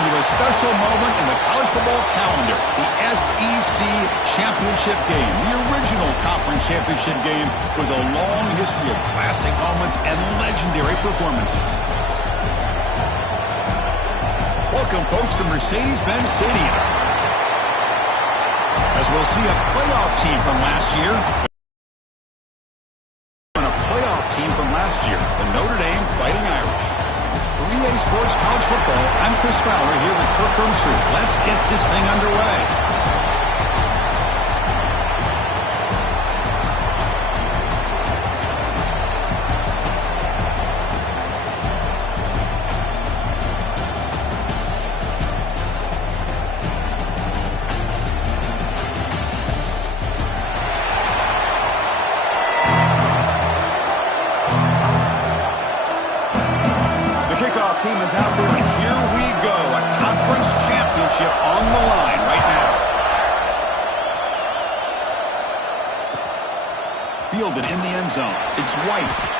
welcome to a special moment in the college football calendar, the SEC Championship Game, the original conference championship game with a long history of classic moments and legendary performances. Welcome, folks, to Mercedes-Benz Stadium, as we'll see a playoff team from last year. The Notre Dame Fighting Irish. For EA Sports College Football, I'm Chris Fowler here with Kirk Herbstreit. Let's get this thing underway. Team is out there, and here we go. A conference championship on the line right now. Fielded in the end zone. It's White.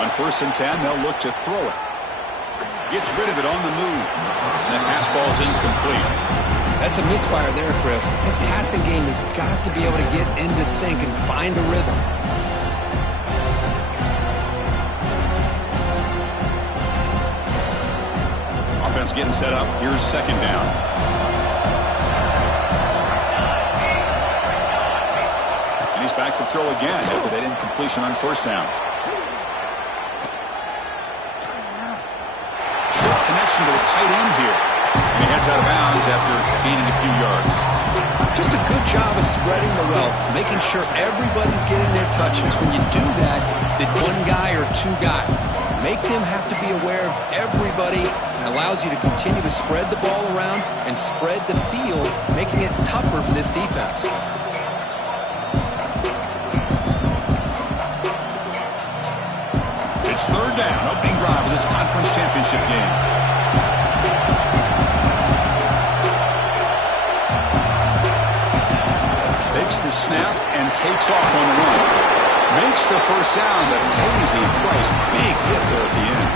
On 1st and 10, they'll look to throw it. Gets rid of it on the move. And the pass ball's incomplete. That's a misfire there, Chris. This passing game has got to be able to get into sync and find a rhythm. Offense getting set up. Here's 2nd down. And he's back to throw again after that incompletion on 1st down. Connection to the tight end here. And he heads out of bounds after gaining a few yards. Just a good job of spreading the wealth, making sure everybody's getting their touches. When you do that, the one guy or two guys, make them have to be aware of everybody, and allows you to continue to spread the ball around and spread the field, making it tougher for this defense. It's 3rd down, opening drive of this conference championship game. Takes the snap and takes off on the run. Makes the 1st down, but pays a price. Big hit there at the end.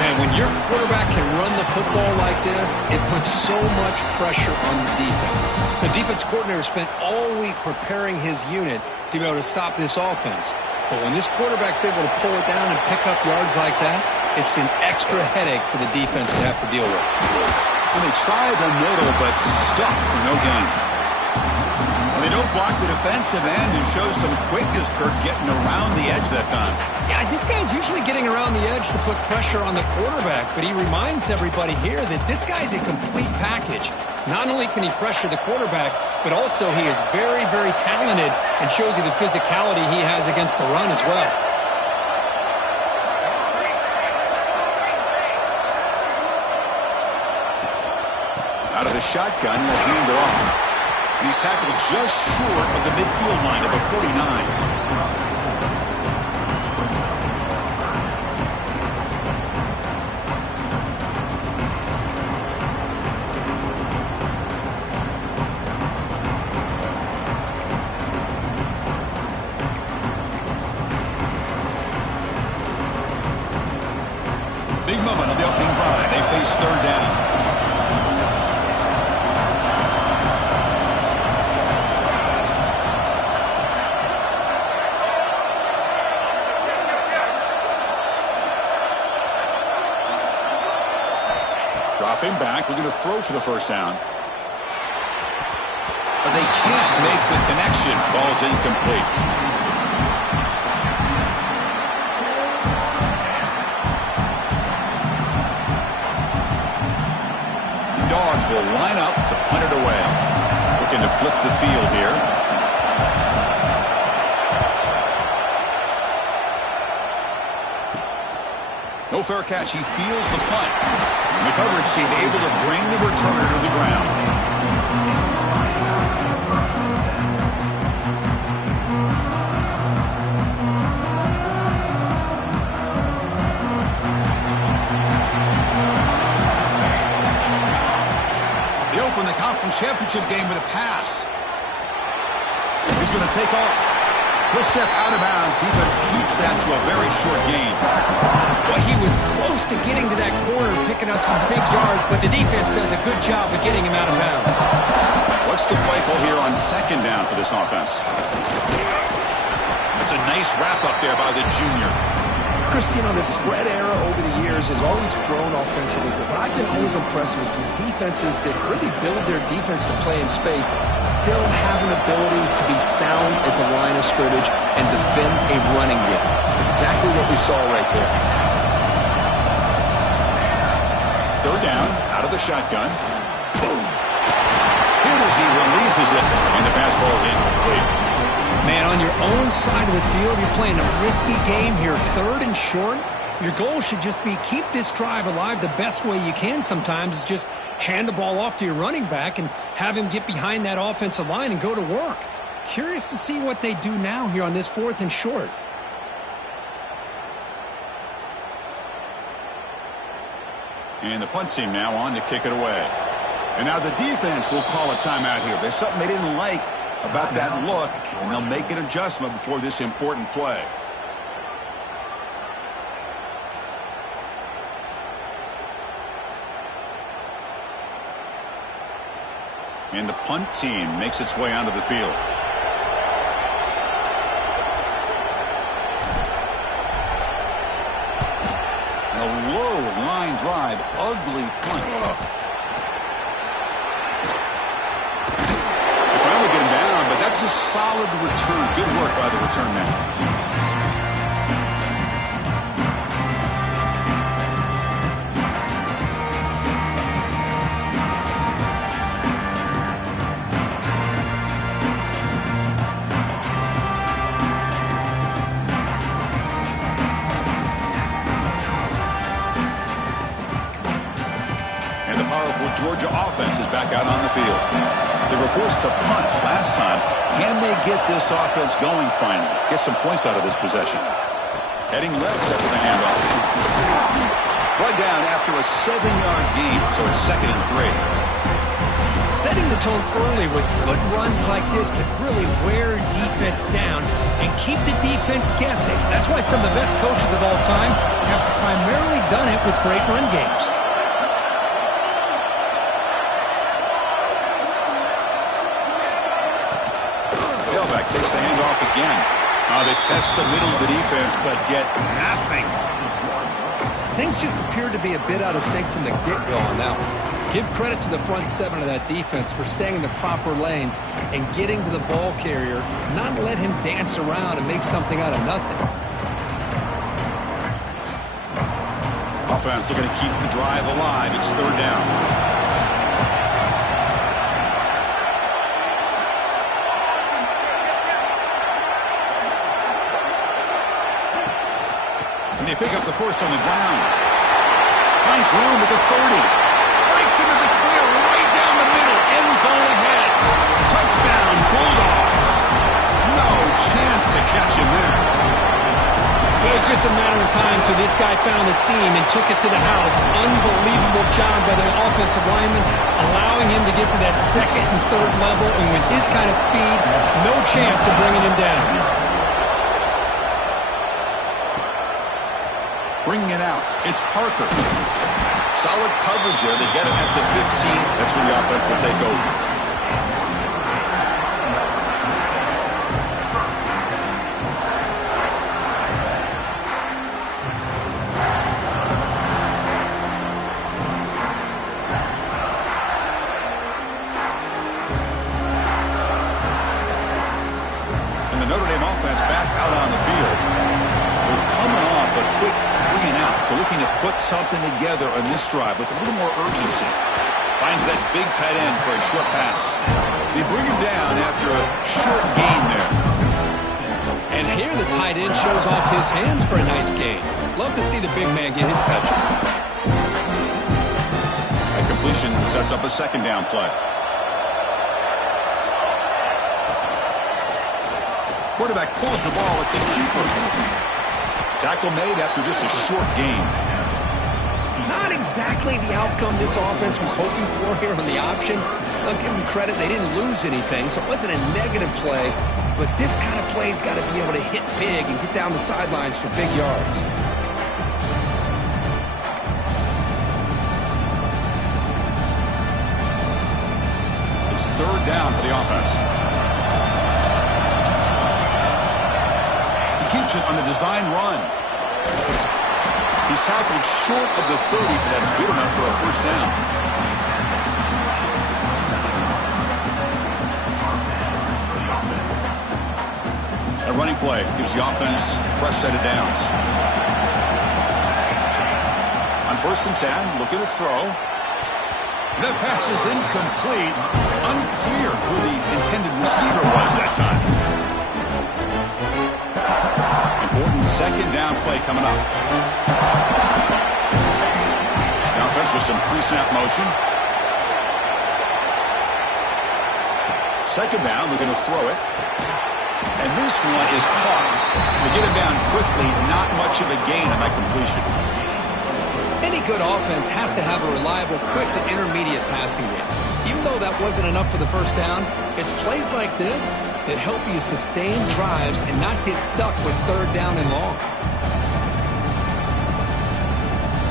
Man, when your quarterback can run the football like this, it puts so much pressure on the defense. The defense coordinator spent all week preparing his unit to be able to stop this offense. But when this quarterback's able to pull it down and pick up yards like that, it's an extra headache for the defense to have to deal with. And they try the middle, but stuck for no gain. And they don't block the defensive end and show some quickness, Kirk, getting around the edge that time. Yeah, this guy's usually getting around the edge to put pressure on the quarterback, but he reminds everybody here that this guy's a complete package. Not only can he pressure the quarterback, but also he is very, very talented and shows you the physicality he has against the run as well. Out of the shotgun, he'll hand it off. He's tackled just short of the midfield line of the 49. Big moment on the opening drive. They face 3rd down. Dropping back, we're going to throw for the 1st down. But they can't make the connection. Ball's incomplete. The Dogs will line up to punt it away. Looking to flip the field here. No fair catch. He fields the punt. And the coverage team able to bring the returner to the ground. championship game with a pass. He's going to take off. He'll step out of bounds. Defense keeps that to a very short gain. Well, he was close to getting to that corner, picking up some big yards, but the defense does a good job of getting him out of bounds. What's the play call here on second down for this offense? It's a nice wrap up there by the junior. Chris, you know, the spread era over the years has always grown offensively, but I've been always impressed with the defenses that really build their defense to play in space, still have an ability to be sound at the line of scrimmage and defend a running game. It's exactly what we saw right there. Third down, out of the shotgun. Boom. Hit as he releases it, and the pass ball is incomplete. Man, on your own side of the field, you're playing a risky game here, third and short. Your goal should just be keep this drive alive the best way you can sometimes is just hand the ball off to your running back and have him get behind that offensive line and go to work. Curious to see what they do now here on this fourth and short. And the punt team now on to kick it away. And now the defense will call a timeout here. There's something they didn't like about that look, and they'll make an adjustment before this important play. And the punt team makes its way onto the field. And a low line drive, ugly punt. That's a solid return. Good work by the return man. And the powerful Georgia offense is back out on the field. They were forced to punt last time. Can they get this offense going finally? Get some points out of this possession. Heading left after the handoff. Right down after a 7-yard gain, so it's 2nd and 3. Setting the tone early with good runs like this can really wear defense down and keep the defense guessing. That's why some of the best coaches of all time have primarily done it with great run games. Takes the handoff again. They test the middle of the defense, but get nothing. Things just appeared to be a bit out of sync from the get-go on that one. Give credit to the front seven of that defense for staying in the proper lanes and getting to the ball carrier, not let him dance around and make something out of nothing. Offense looking to keep the drive alive. It's third down. They pick up the first on the ground. Finds room at the 30. Breaks into the clear right down the middle. End zone ahead. Touchdown, Bulldogs. No chance to catch him there. It was just a matter of time till this guy found the seam and took it to the house. Unbelievable job by the offensive lineman, allowing him to get to that second and third level. And with his kind of speed, no chance of bringing him down. Bringing it out, it's Parker. Solid coverage there. They get it at the 15. That's where the offense will take over. And the Notre Dame offense back out on the field. We're coming off a quick 3-and-out, so looking to put something together on this drive with a little more urgency. Finds that big tight end for a short pass. They bring him down after a short gain there. And here the tight end shows off his hands for a nice gain. Love to see the big man get his touches. That completion sets up a second down play. Quarterback pulls the ball. It's a keeper. Tackle made after just a short gain. Not exactly the outcome this offense was hoping for here on the option. I'll give them credit, they didn't lose anything, so it wasn't a negative play. But this kind of play's got to be able to hit big and get down the sidelines for big yards. It's third down for the offense. He keeps it on the design run. He's tackled short of the 30, but that's good enough for a first down. A running play gives the offense a fresh set of downs. On 1st and 10, looking to throw. The pass is incomplete. Unclear who the intended receiver was that time. Important second down play coming up. The offense with some pre-snap motion. Second down, looking to throw it. And this one is caught. To get him down quickly, not much of a gain on that completion. Any good offense has to have a reliable, quick to intermediate passing game. Even though that wasn't enough for the first down, it's plays like this that help you sustain drives and not get stuck with third down and long.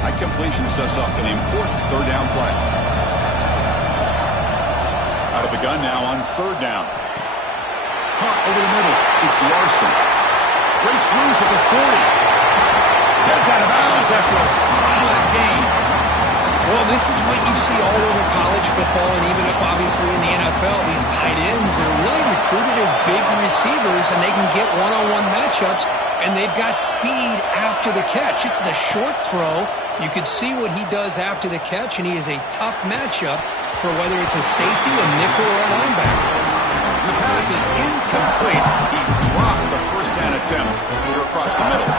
That completion sets up an important third down play. Out of the gun now on third down. Caught over the middle. It's Larson. Breaks loose at the 40. Gets out of bounds after a solid gain. Well, this is what you see all over college football and even up obviously in the NFL. These tight ends are really recruited as big receivers, and they can get one-on-one matchups, and they've got speed after the catch. This is a short throw. You can see what he does after the catch, and he is a tough matchup for whether it's a safety, a nickel, or a linebacker. The pass is incomplete. He dropped the first down attempt here across the middle.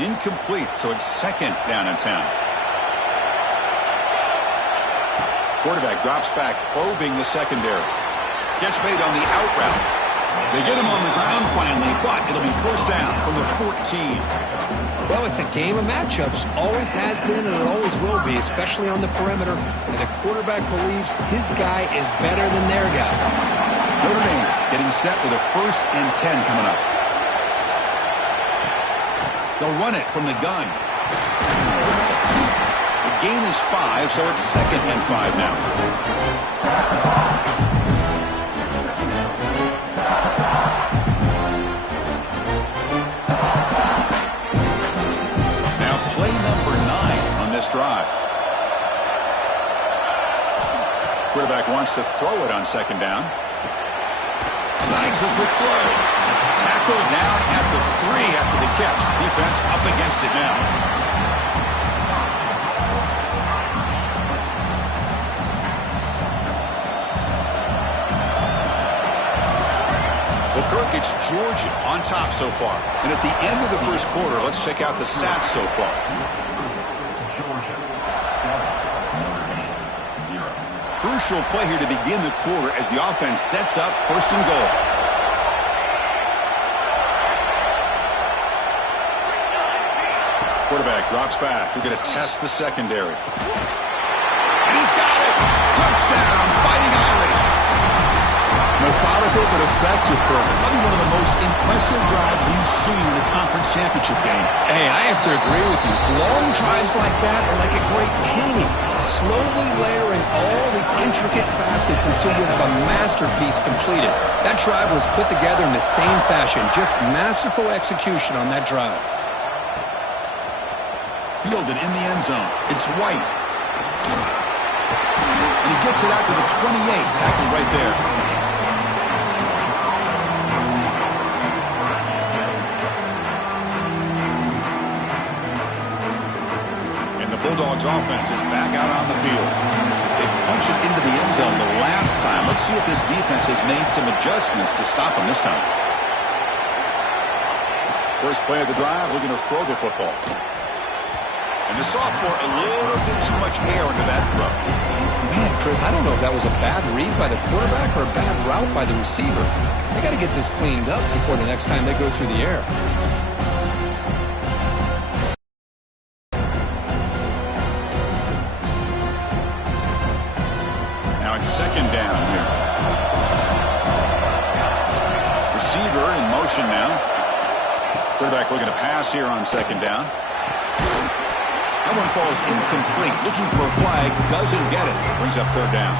Incomplete, so it's second down and 10. Quarterback drops back, probing the secondary. Catch made on the out route. They get him on the ground finally, but it'll be first down from the 14. Well, it's a game of matchups. Always has been and it always will be, especially on the perimeter. And the quarterback believes his guy is better than their guy. Notre Dame getting set with a 1st and 10 coming up. They'll run it from the gun. The gain is 5, so it's 2nd and 5 now. Now play number 9 on this drive. Quarterback wants to throw it on 2nd down. Snags the quick throw. Tackled down at the 3 after the catch. Defense up against it now. Well, Kirk, it's Georgia on top so far. And at the end of the first quarter, let's check out the stats so far. Georgia, 7, 0. Crucial play here to begin the quarter as the offense sets up 1st and goal. Quarterback drops back. We're going to test the secondary. And he's got it. Touchdown, Fighting Irish. Methodical but effective, probably one of the most impressive drives we've seen in the conference championship game. Hey, I have to agree with you. Long drives like that are like a great painting. Slowly layering all the intricate facets until you have a masterpiece completed. That drive was put together in the same fashion. Just masterful execution on that drive. Fielded in the end zone. It's White. And he gets it out to the 28. Tackled right there. And the Bulldogs offense is back out on the field. They punch it into the end zone the last time. Let's see if this defense has made some adjustments to stop them this time. First play of the drive, looking to throw the football. And the sophomore, a little bit too much air into that throw. Man, Chris, I don't know if that was a bad read by the quarterback or a bad route by the receiver. They got to get this cleaned up before the next time they go through the air. Now it's second down here. Receiver in motion now. Quarterback looking to pass here on second down. That one falls incomplete. Looking for a flag. Doesn't get it. Brings up third down.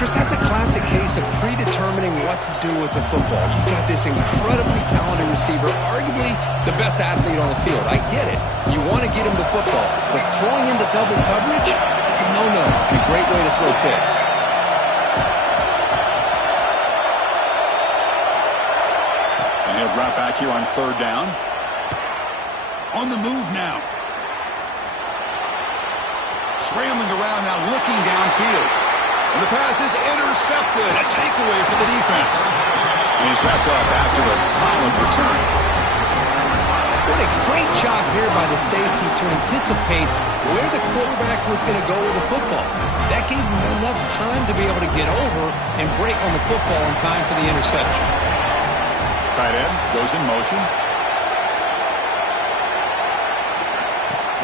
Chris, that's a classic case of predetermining what to do with the football. You've got this incredibly talented receiver, arguably the best athlete on the field. I get it. You want to get him the football. But throwing into double coverage, that's a no-no and a great way to throw picks. And he'll drop back here on third down. On the move now. Scrambling around now, looking downfield. And the pass is intercepted. A takeaway for the defense. And he's wrapped up after a solid return. What a great job here by the safety to anticipate where the quarterback was going to go with the football. That gave him enough time to be able to get over and break on the football in time for the interception. Tight end goes in motion.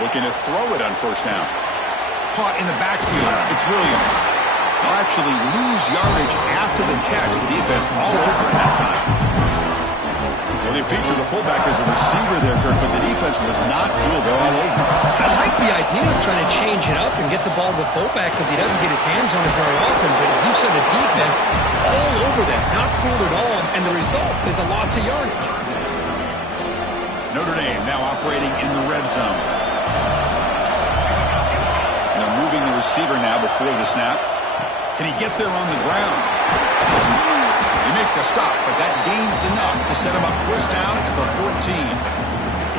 Looking to throw it on first down. Caught in the backfield. It's Williams. They'll actually lose yardage after the catch. The defense all over it that time. Well, they feature the fullback as a receiver there, Kirk, but the defense was not fooled. They're all over it. I like the idea of trying to change it up and get the ball to the fullback because he doesn't get his hands on it very often. But as you said, the defense all over that, not fooled at all, and the result is a loss of yardage. Notre Dame now operating in the red zone. They're moving the receiver now before the snap. Can he get there on the ground? They make the stop, but that gains enough to set him up first down at the 14.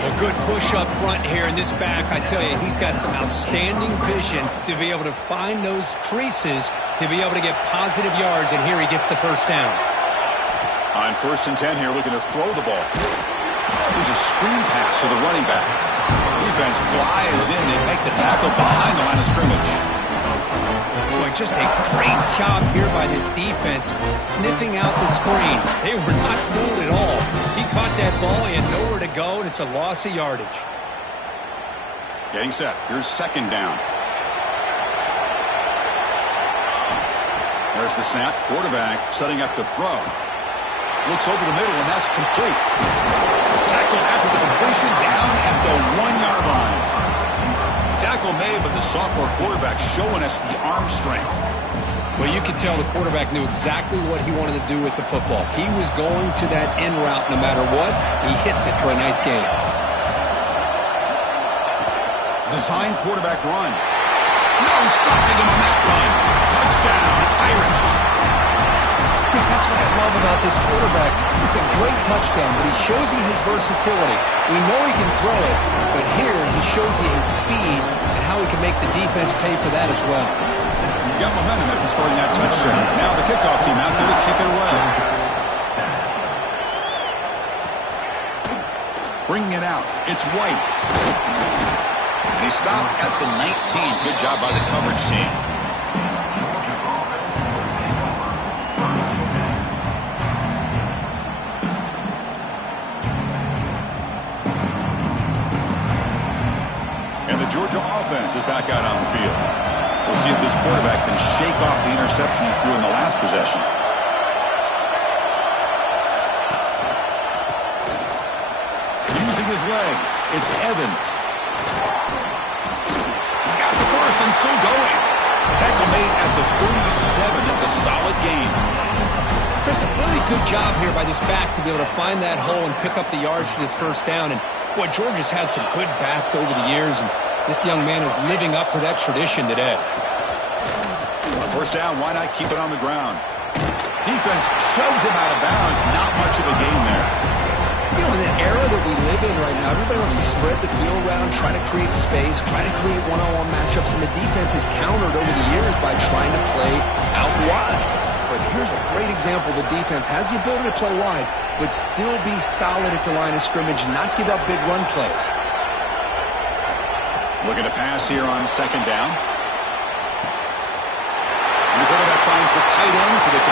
A good push up front here in this back. I tell you, he's got some outstanding vision to be able to find those creases to be able to get positive yards, and here he gets the first down. On 1st and 10 here, looking to throw the ball. There's a screen pass to the running back. Defense flies in. They make the tackle behind the line of scrimmage. Boy, just a great job here by this defense, sniffing out the screen. They were not fooled at all. He caught that ball, he had nowhere to go, and it's a loss of yardage. Getting set. Here's second down. There's the snap. Quarterback setting up to throw. Looks over the middle, and that's complete. Tackle after the completion down at the 1-yard line. Tackle made, but the sophomore quarterback showing us the arm strength. Well, you could tell the quarterback knew exactly what he wanted to do with the football. He was going to that end route no matter what. He hits it for a nice gain. Design quarterback run. No stopping him on that run. Touchdown, Irish. Chris, that's what I love about this quarterback. It's a great touchdown, but he shows you his versatility. We know he can throw it, but here he shows you his speed and how he can make the defense pay for that as well. You got momentum after scoring that touchdown. Now the kickoff team out there to kick it away. Bringing it out. It's White. And he stopped at the 19. Good job by the coverage team. Georgia offense is back out on the field. We'll see if this quarterback can shake off the interception he threw in the last possession. Using his legs, it's Evans. He's got the first and still going. Tackle made at the 37. It's a solid gain. Chris, a really good job here by this back to be able to find that hole and pick up the yards for this first down. And boy, Georgia's had some good backs over the years, and this young man is living up to that tradition today. First down, why not keep it on the ground? Defense shoves him out of bounds. Not much of a gain there. You know, in the era that we live in right now, everybody wants to spread the field around, try to create space, try to create one-on-one matchups, and the defense is countered over the years by trying to play out wide. But here's a great example. The defense has the ability to play wide, but still be solid at the line of scrimmage, not give up big run plays. Looking to pass here on second down.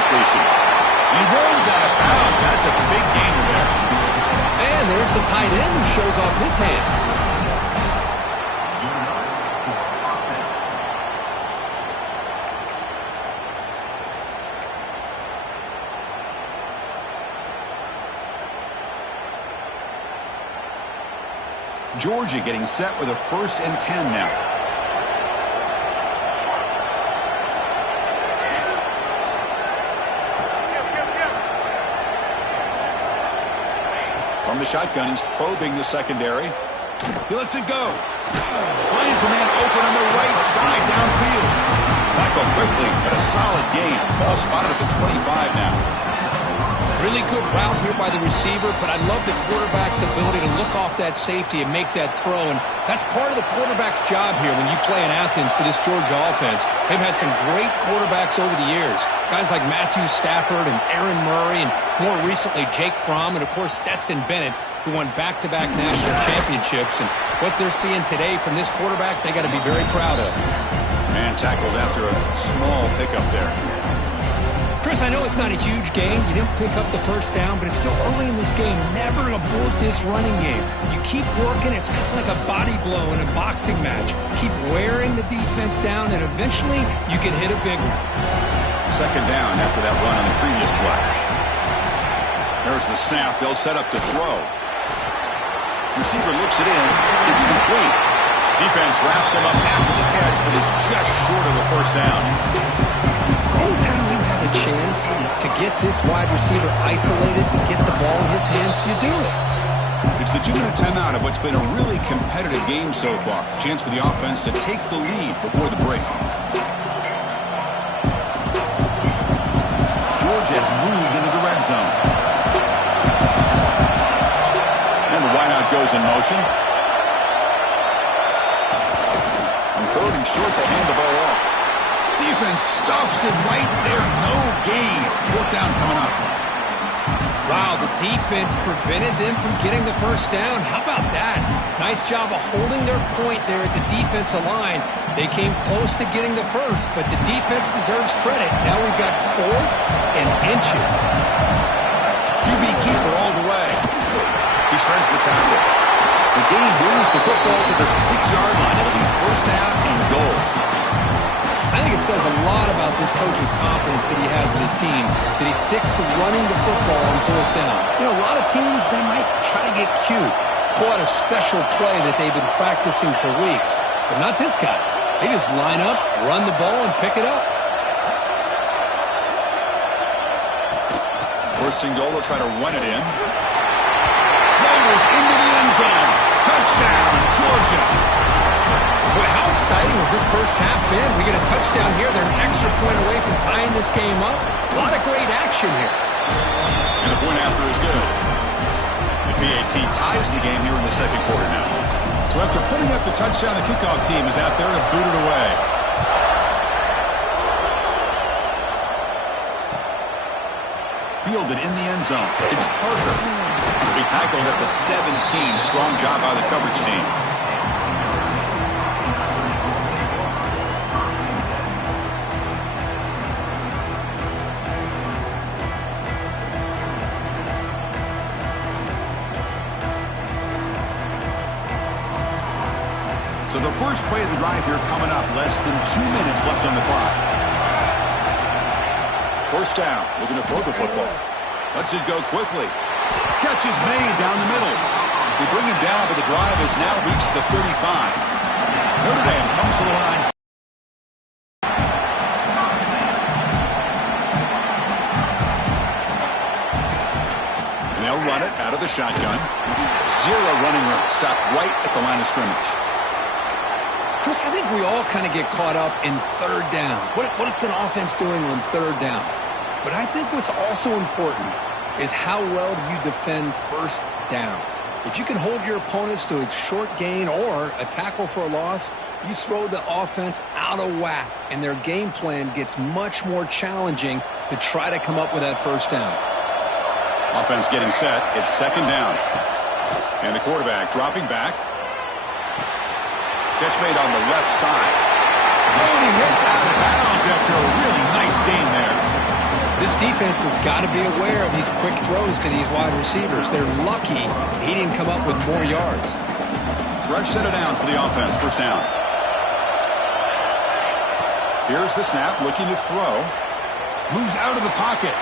completion. He rolls out of bounds. That's a big gainer there. And there's the tight end who shows off his hands. Georgia getting set with a 1st and 10 now. From the shotgun, he's probing the secondary. He lets it go. Finds a man open on the right side downfield. Tackle quickly, but a solid gain. Ball spotted at the 25 now. Really good route here by the receiver, but I love the quarterback's ability to look off that safety and make that throw. And that's part of the quarterback's job here when you play in Athens for this Georgia offense. They've had some great quarterbacks over the years. Guys like Matthew Stafford and Aaron Murray, and more recently Jake Fromm, and of course Stetson Bennett, who won back-to-back national championships. And what they're seeing today from this quarterback, they got to be very proud of. Man tackled after a small pickup there. Chris, I know it's not a huge game. You didn't pick up the first down, but it's still early in this game. Never abort this running game. You keep working. It's kind of like a body blow in a boxing match. Keep wearing the defense down, and eventually you can hit a big one. 2nd down after that run on the previous play. There's the snap. They'll set up to throw. Receiver looks it in. It's complete. Defense wraps him up after the catch, but is just short of a 1st down. Anytime you have a chance to get this wide receiver isolated, to get the ball in his hands, you do it. It's the 2-minute timeout of what's been a really competitive game so far. Chance for the offense to take the lead before the break. Georgia has moved into the red zone. And the wideout goes in motion. On 3rd and short, they hand the ball off. Defense stuffs it right there. No gain. 4th down coming up. Wow, the defense prevented them from getting the 1st down. How about that? Nice job of holding their point there at the defensive line. They came close to getting the 1st, but the defense deserves credit. Now we've got 4th and inches. QB keeper all the way. He shreds the tackle. The game moves the football to the 6-yard line. It'll be 1st down and goal. I think it says a lot about this coach's confidence that he has in his team, that he sticks to running the football on 4th down. You know, a lot of teams, they might try to get cute, pull out a special play that they've been practicing for weeks, but not this guy. They just line up, run the ball, and pick it up. 1st and goal, they'll try to run it in. Raiders into the end zone. Touchdown, Georgia. Boy, how exciting has this 1st half been? We get a touchdown here. They're an extra point away from tying this game up. A lot of great action here. And the point after is good. The PAT ties the game here in the 2nd quarter now. So after putting up the touchdown, the kickoff team is out there to boot it away. Fielded in the end zone. It's Parker. He'll be tackled at the 17. Strong job by the coverage team. So the first play of the drive here coming up. Less than 2 minutes left on the clock. 1st down. Looking to throw the football. Lets it go quickly. Catch is made down the middle. They bring him down, but the drive has now reached the 35. Notre Dame comes to the line. And they'll run it out of the shotgun. 0 running room. Stopped right at the line of scrimmage. Chris, I think we all kind of get caught up in 3rd down. What's an offense doing on 3rd down? But I think what's also important is how well do you defend 1st down. If you can hold your opponents to a short gain or a tackle for a loss, you throw the offense out of whack, and their game plan gets much more challenging to try to come up with that 1st down. Offense getting set. It's 2nd down. And the quarterback dropping back. Catch made on the left side. And he hits out of bounds after a really nice gain there. This defense has got to be aware of these quick throws to these wide receivers. They're lucky he didn't come up with more yards. Fresh set of downs for the offense. First down. Here's the snap, looking to throw. Moves out of the pocket.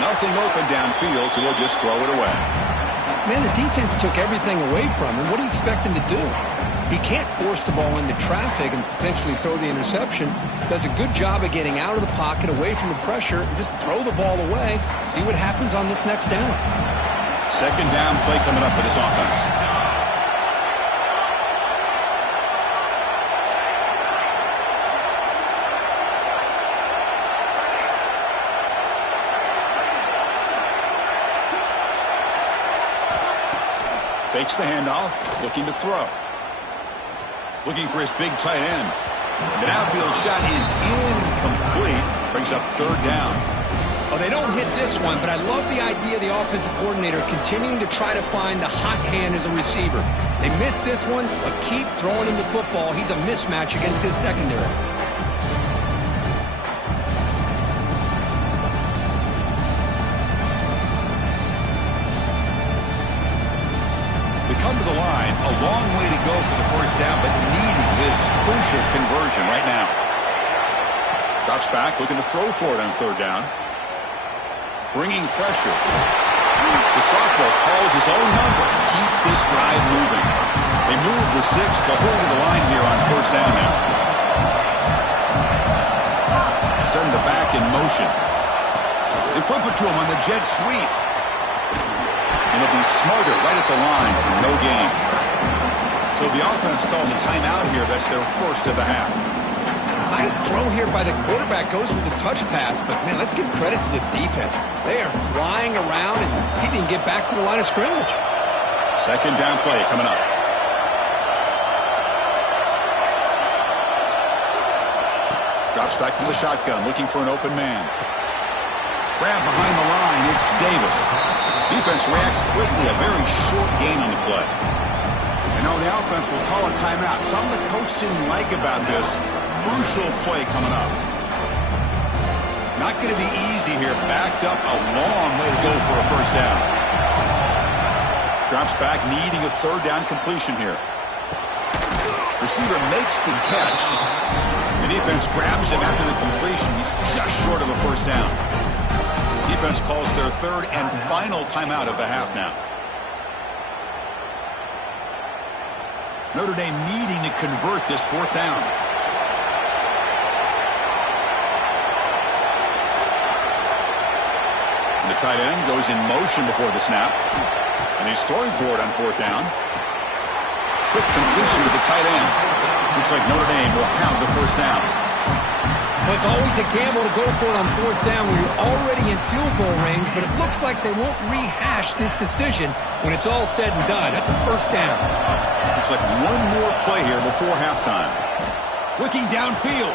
Nothing open downfield, so he'll just throw it away. Man, the defense took everything away from him. What do you expect him to do? He can't force the ball into traffic and potentially throw the interception. Does a good job of getting out of the pocket, away from the pressure, and just throw the ball away. See what happens on this next down. Second down play coming up for this offense. Fakes the handoff, looking to throw. Looking for his big tight end. The downfield shot is incomplete. Brings up third down. Oh, they don't hit this one, but I love the idea of the offensive coordinator continuing to try to find the hot hand as a receiver. They missed this one, but keep throwing him the football. He's a mismatch against his secondary. Come to the line, a long way to go for the first down, but needing this crucial conversion right now. Drops back, looking to throw for it on third down. Bringing pressure. The sophomore calls his own number and keeps this drive moving. They move the 6, but hold to the line here on first down now. Send the back in motion. They flip it to him on the jet sweep. And he'll be smarter right at the line for no gain. So the offense calls a timeout here. That's their first of the half. Nice throw here by the quarterback. Goes with the touch pass. But, man, let's give credit to this defense. They are flying around, and he didn't get back to the line of scrimmage. Second down play coming up. Drops back from the shotgun, looking for an open man. Grab behind the line. It's Davis. Defense reacts quickly. A very short gain on the play. You know, the offense will call a timeout. Something the coach didn't like about this. Crucial play coming up. Not going to be easy here. Backed up a long way to go for a first down. Drops back, needing a third down completion here. Receiver makes the catch. The defense grabs him after the completion. He's just short of a first down. Defense calls their third and final timeout of the half now. Notre Dame needing to convert this fourth down. And the tight end goes in motion before the snap. And he's throwing for it on fourth down. Quick completion to the tight end. Looks like Notre Dame will have the first down. Well, it's always a gamble to go for it on fourth down when you're already in field goal range, but it looks like they won't rehash this decision when it's all said and done. That's a first down. Looks like one more play here before halftime. Looking downfield.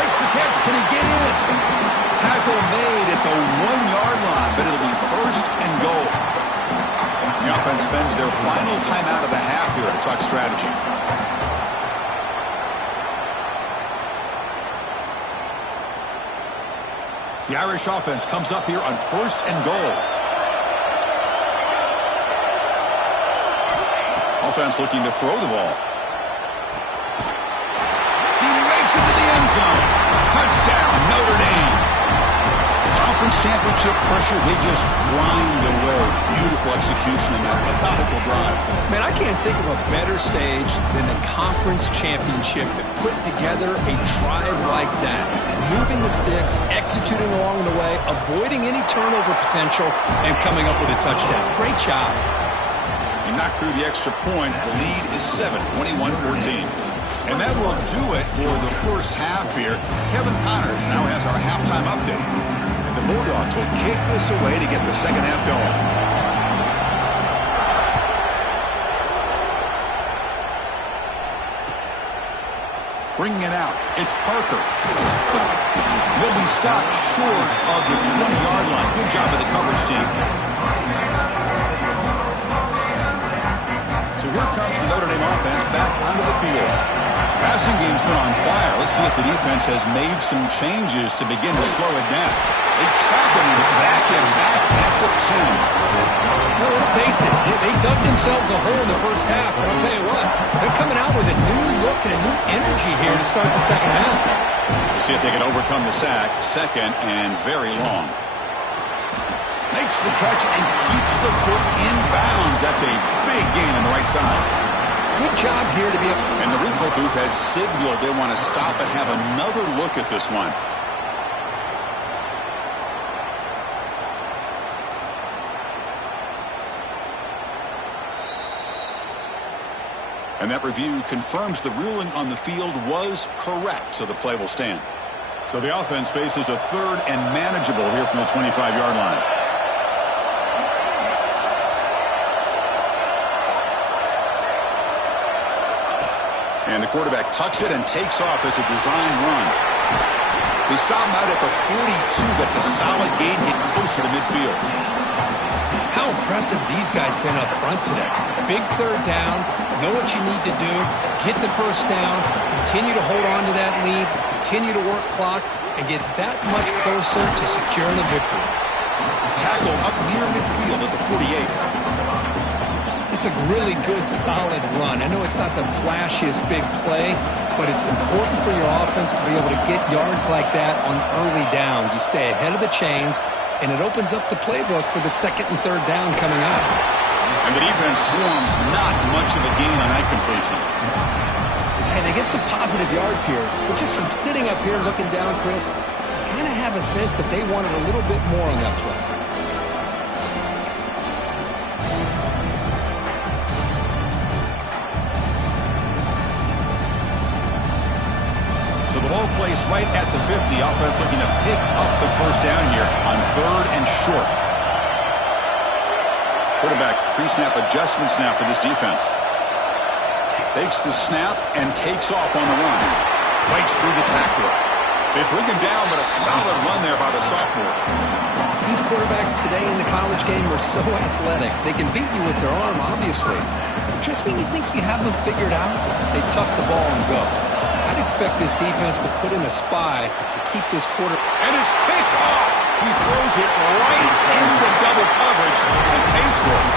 Makes the catch. Can he get in? Tackle made at the 1-yard line, but it'll be first and goal. The offense spends their final timeout of the half here to talk strategy. The Irish offense comes up here on first and goal. Offense looking to throw the ball. He rakes it to the end zone. Touchdown, Notre Dame. Conference championship pressure, they just grind away. Beautiful execution in that methodical drive. Man, I can't think of a better stage than the conference championship to put together a drive like that. Moving the sticks, executing along the way, avoiding any turnover potential, and coming up with a touchdown. Great job. He knocked through the extra point. The lead is 7, 21-14. And that will do it for the first half here. Kevin Connors now has our halftime update. And the Bulldogs will kick this away to get the second half going. Bringing it out. It's Parker. Will be stopped short of the 20-yard line. Good job of the coverage team. So here comes the Notre Dame offense back onto the field. Passing game's been on fire. Let's see if the defense has made some changes to begin to slow it down. They trap him and sack him back at the 10. Well, let's face it, they dug themselves a hole in the first half, but I'll tell you what, they're coming out with a new look and a new energy here to start the second half. We'll see if they can overcome the sack. Second and very long. Makes the catch and keeps the foot in bounds. That's a big gain on the right side. Good job here to be able... And the replay booth has signaled they want to stop and have another look at this one. And that review confirms the ruling on the field was correct, so the play will stand. So the offense faces a third and manageable here from the 25-yard line. And the quarterback tucks it and takes off as a design run. They stop him out at the 42. That's a solid gain, getting closer to midfield. How impressive these guys been up front today. Big third down, know what you need to do, get the first down, continue to hold on to that lead, continue to work clock, and get that much closer to securing a victory. Tackle up near midfield at the 48. It's a really good, solid run. I know it's not the flashiest big play, but it's important for your offense to be able to get yards like that on early downs. You stay ahead of the chains, and it opens up the playbook for the second and third down coming up. And the defense swarms not much of a gain on that completion. Hey, they get some positive yards here, but just from sitting up here looking down, Chris, I kind of have a sense that they wanted a little bit more on that play. So the ball placed right at the 50. Offense looking to pick up the first down here on third and short. Quarterback pre-snap adjustments now for this defense. Takes the snap and takes off on the run. Fights through the tackler. They bring him down, but a solid run there by the sophomore. These quarterbacks today in the college game are so athletic. They can beat you with their arm, obviously. Just when you think you have them figured out, they tuck the ball and go. I'd expect this defense to put in a spy to keep this quarter. And is picked off. He throws it right into double coverage and pays for it.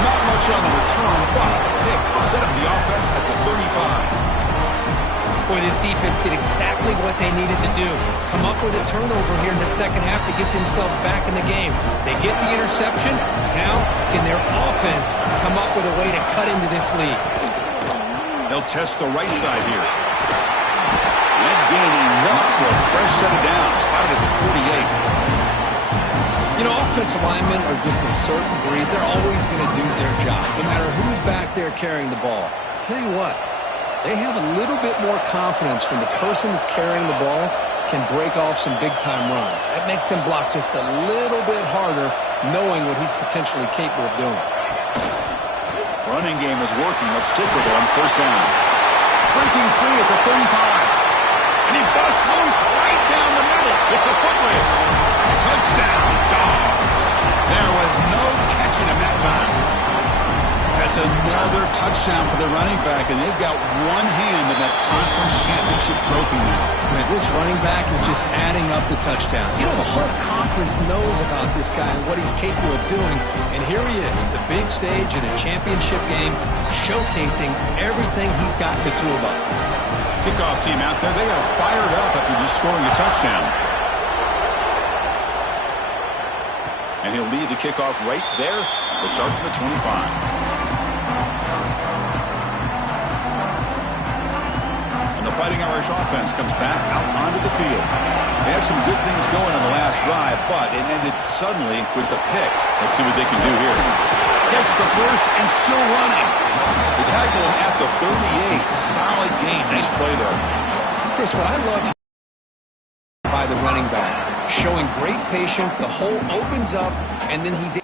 Not much on the return, but a pick will set up the offense at the 35. Boy, this defense did exactly what they needed to do. Come up with a turnover here in the second half to get themselves back in the game. They get the interception. Now, can their offense come up with a way to cut into this lead? They'll test the right side here. And gain enough for a fresh set of downs. Spotted at the 48. You know, offensive linemen are just a certain breed. They're always going to do their job, no matter who's back there carrying the ball. I'll tell you what, they have a little bit more confidence when the person that's carrying the ball can break off some big-time runs. That makes them block just a little bit harder, knowing what he's potentially capable of doing. Running game is working. They'll stick with it on first down. Breaking free at the 35. And he busts loose right down the middle. It's a foot race. Touchdown, Dogs. There was no catching him that time. That's another touchdown for the running back, and they've got one hand in that conference championship trophy now. Man, this running back is just adding up the touchdowns. You know, the whole conference knows about this guy and what he's capable of doing, and here he is, the big stage in a championship game, showcasing everything he's got in the toolbox. Kickoff team out there, they are fired up after just scoring a touchdown. And he'll lead the kickoff right there. They'll start to the 25. And the Fighting Irish offense comes back out onto the field. They had some good things going on the last drive, but it ended suddenly with the pick. Let's see what they can do here. Gets the first and still running. They tackle him at the 38. Solid gain. Nice play there. Chris, what I love by the running back, showing great patience, the hole opens up, and then he's